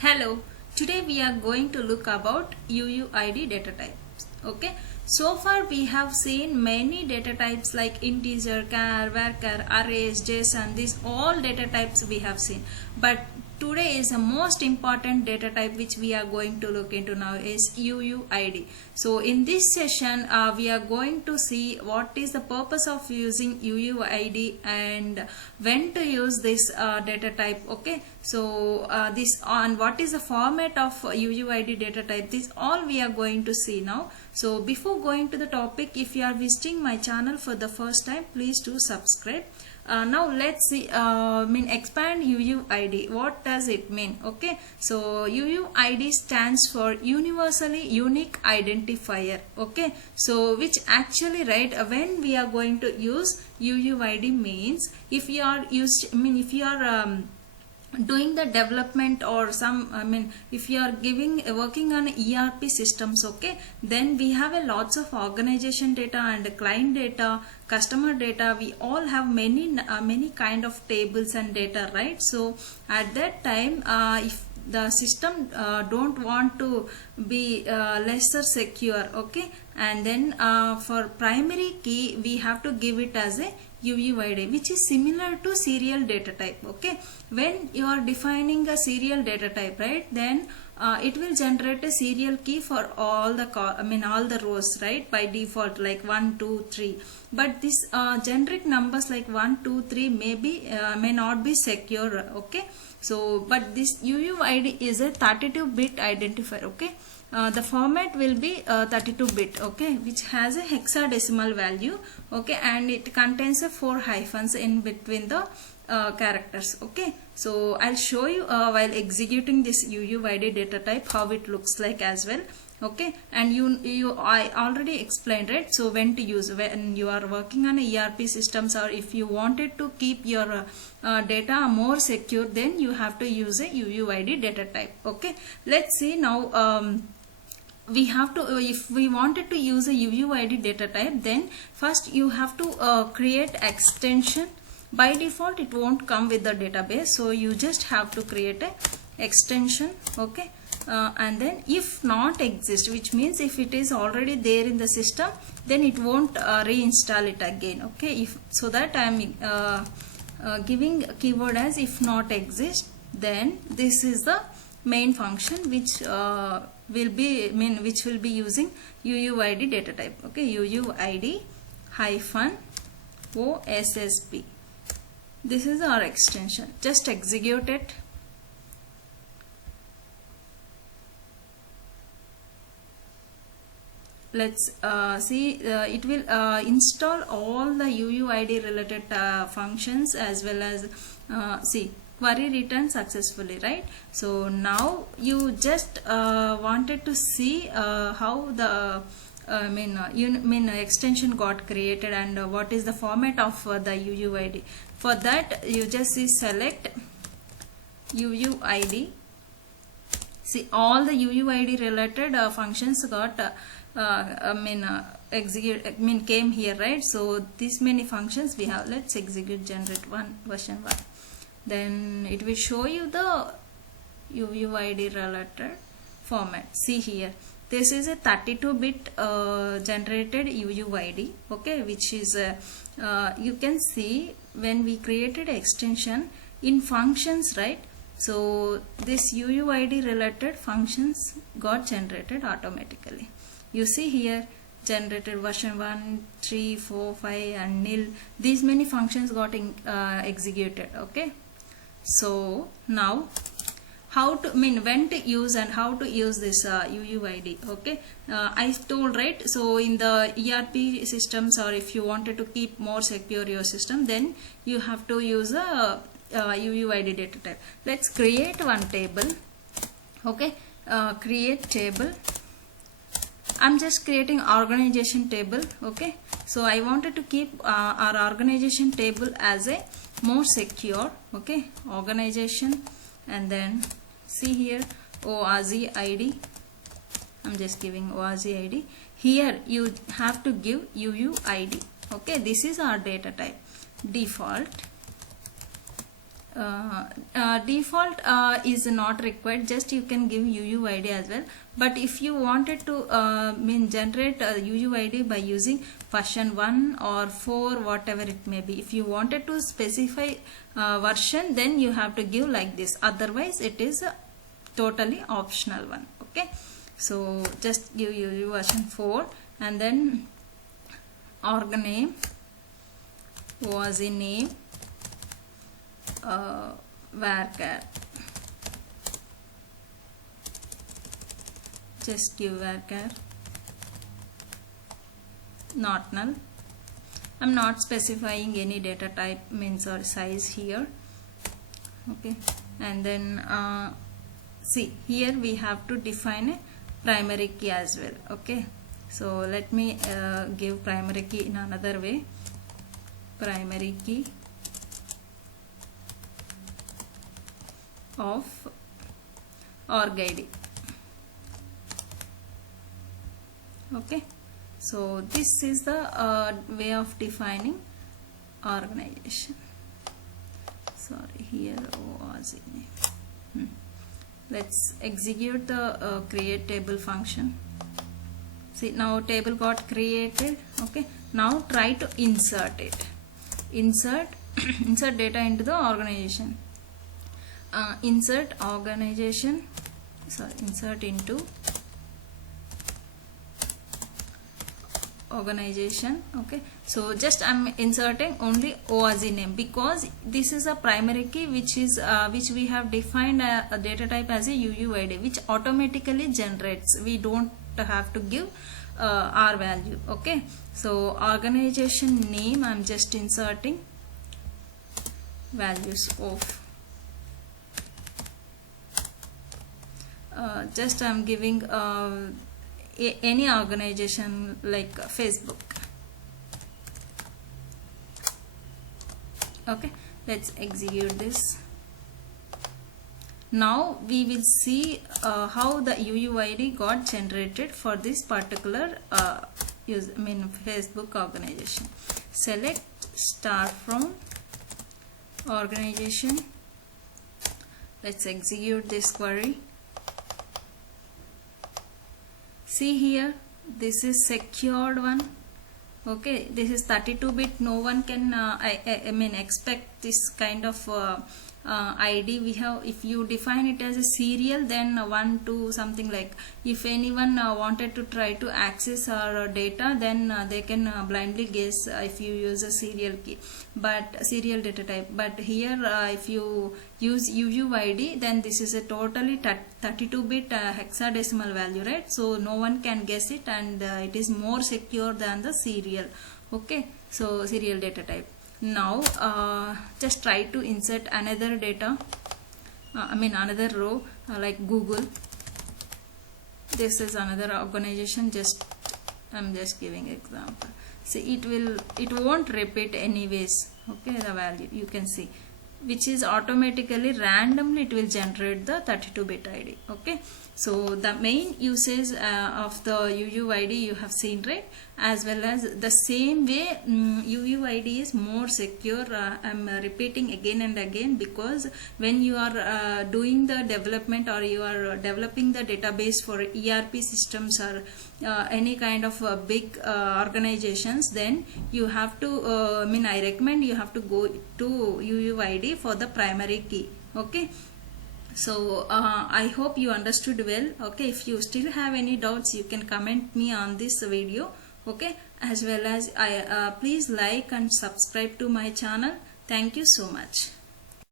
Hello, today we are going to look about UUID data types. Okay, so far we have seen many data types like integer, char, varchar, arrays, JSON. These all data types we have seen. But today is the most important data type which we are going to look into now is UUID. So in this session we are going to see what is the purpose of using UUID and when to use this data type. Okay, so this on what is the format of UUID data type, this all we are going to see now. So before going to the topic, if you are visiting my channel for the first time, please do subscribe. Now let's see expand UUID. What does it mean? Okay, so UUID stands for universally unique identifier. Okay, so which actually when we are going to use UUID means if you are doing the development or if you are working on ERP systems, okay, then we have a lots of organization data and client data, customer data. We all have many kind of tables and data, right? So at that time if the system don't want to be lesser secure, okay, and then for primary key we have to give it as a UUID, which is similar to serial data type. Okay, when you are defining a serial data type, right, then it will generate a serial key for all the all the rows, right, by default, like 1 2 3. But this generic numbers like 1 2 3 may not be secure. Okay, so but this UUID is a 32-bit identifier. Okay, the format will be 32-bit, okay, which has a hexadecimal value, okay, and it contains 4 hyphens in between the characters. Okay, so I'll show you while executing this UUID data type how it looks like as well. Okay, and I already explained, right? So when to use when you are working on ERP systems, or if you wanted to keep your data more secure, then you have to use a UUID data type. Okay, let's see now. We have to, if we wanted to use a UUID data type, then first you have to create extension. By default it won't come with the database, so you just have to create a extension. Okay, and then if not exist, which means if it is already there in the system, then it won't reinstall it again. Okay, if so that I am giving a keyword as if not exist, then this is the main function which will be using UUID data type. Okay, UUID hyphen OSSP. This is our extension. Just execute it. Let's see, it will install all the UUID related functions as well as see, query returned successfully, right? So now you just wanted to see how the extension got created and what is the format of the UUID. For that you just see select UUID. See, all the UUID related functions got came here, right? So these many functions we have. Let's execute generate version 1. Then it will show you the UUID related format. See here, this is a 32-bit generated UUID, okay, which is you can see when we created extension in functions, right? So this UUID related functions got generated automatically. You see here, generated version 1, 3, 4, 5 and nil. These many functions got executed. Okay, so now how to when to use and how to use this UUID. Okay, I told, right? So in the ERP systems, or if you wanted to keep more secure your system, then you have to use a UUID data type. Let's create one table. Okay, create table. I'm just creating organization table. Okay, so I wanted to keep our organization table as a more secure. Okay, organization, and then see here ORZ ID. I'm just giving ORZ ID. Here you have to give UUID. Okay, this is our data type. Default default is not required, just you can give UUID as well. But if you wanted to generate a UUID by using version 1 or 4, whatever it may be, if you wanted to specify version, then you have to give like this, otherwise it is a totally optional one. Okay, so just give UU version 4 and then org name was in name varchar, just give varchar not null. I'm not specifying any data type means or size here. Okay, and then see here we have to define a primary key as well. Okay, so let me give primary key in another way. Primary key of org ID. Okay, so this is the way of defining organization. Sorry, here was in. Let's execute the create table function. See, now table got created. Okay, now try to insert it. Insert insert data into the organization. Insert organization, sorry, insert into organization. Okay, so just I'm inserting only OASI name because this is a primary key which is which we have defined a data type as a UUID, which automatically generates. We don't have to give R value. Okay, so organization name, I'm just inserting values of just I'm giving any organization like Facebook. Okay, let's execute this. Now we will see how the UUID got generated for this particular Facebook organization. Select start from organization. Let's execute this query. See here, this is secured one. Okay, this is 32-bit. No one can expect this kind of ID. We have, if you define it as a serial, then 1 2 something like. If anyone wanted to try to access our data, then they can blindly guess if you use a serial key, but serial data type. But here, if you use UUID, then this is a totally 32-bit hexadecimal value, right? So no one can guess it, and it is more secure than the serial. Okay, so serial data type. Now just try to insert another data, another row like Google. This is another organization, I'm just giving example. See, it won't repeat anyways. Okay, the value you can see, which is automatically randomly it will generate the 32-bit ID. Okay, so the main usage of the UUID you have seen, right? As well as the same way UUID is more secure. I'm repeating again and again because when you are doing the development or you are developing the database for ERP systems or any kind of big organizations, then you have to I recommend you have to go to UUID for the primary key. Okay, so I hope you understood well. Okay, if you still have any doubts, you can comment me on this video. Okay, as well as please like and subscribe to my channel. Thank you so much.